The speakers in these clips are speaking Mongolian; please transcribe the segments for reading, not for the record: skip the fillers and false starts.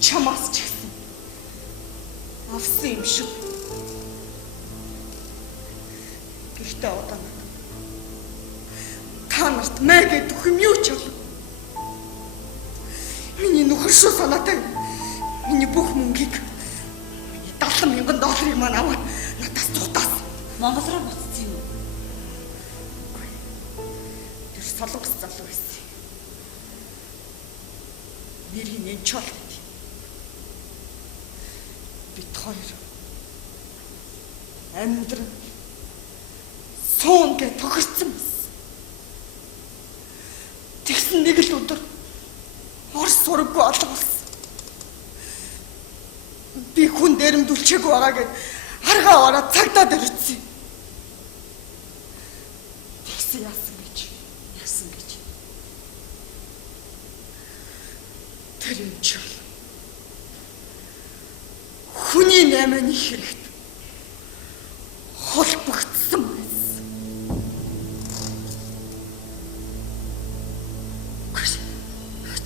чамаас ч гэсэн авсан юм шиг. Гэхдээ одоо та нарт мэйгээ дөх юм юу ч бол. Миний нөхөр шүү санаатай. Миний бүх мөнгийг, миний $70,000 маань аваад надаас цухтаас. Монгол руу буцсан юм уу? Тэр солонгос залуу байсан. Нэрийг Нэнчол гэдэг. Бид хоёр амьдрал суун гэж тохирсон байсан. Тэгсэн нэг л өдөр Орос сураггүй алгуулсан. Би хүн дээрэмдүүлчээгүй байгаа гэд аргаа ороод цагдаад ирсэн. Тэгсэн яасан гэж. Тэр юм ч хүний найманы хэрэгт холбогдсон байсан.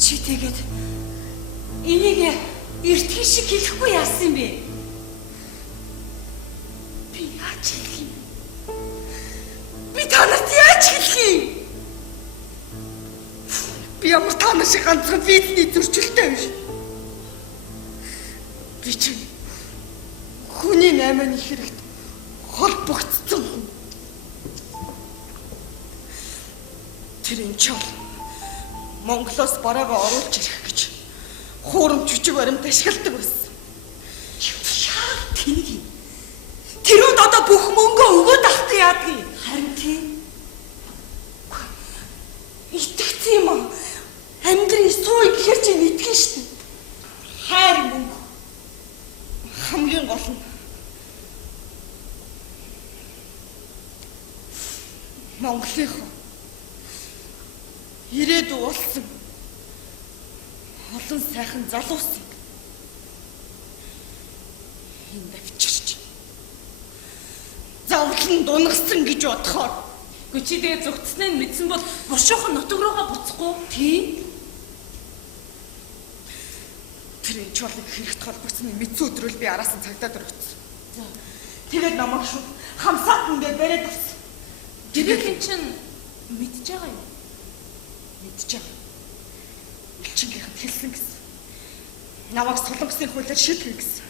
Чи тэгээд энийг эртхэн шиг хэлэхгүй яасан юм бэ? Би яаж хэлэх юм? Би танарт яаж хэлэх юм? Би ямар танаа шиг ганцхан визний зөрчилтэй биш. Би чи хүний найманы хэрэгт холбогдсон хүн. Тэр энэ ч Монголоос бараагаа оруулж ирэх гэж хуурам жүжиг баримт ашигладаг байсан. Яа тэнэг юм. Тэрүүд одоо бүх мөнгөө өгөөд ахтай яадгийг. Харин тийм. Итгэцэн юм аа. Амьдрын сууй гэхэр чинь итгэн штэ. Хайр мөнгө. Хамгийн гол нь Монголынхоо ирээдүй болсон олон сайхан залуусыг энд авчирч завлан дунагсан гэж бодохоор чи тэгээ зүгтснээ мэдсэн бол бушуухан нутаг руугаа буцахгүй тийм. Тэр энэ чуулгыг хэрэгт холбогдсны мэдсэн өдрөл би араас нь цагдаад өргөцсөн. Тэгээд намайг шууд хамсаатан дээр бариад авсан. Тэгээд эн чин мэдж байгаа юм. Мэдж байгаа. Элчингийнхэнд хэлсэн гэсэн. Намайг солонгосын хуулиар шийтгэе гэсэн.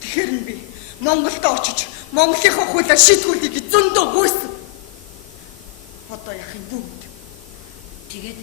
Тэгэхээр нь би Монголд очиж Монголынхоо хуулиар шийдгүүлэе гэж зөндөө гүйсэн. Одоо яах юм бэ? Тэгээд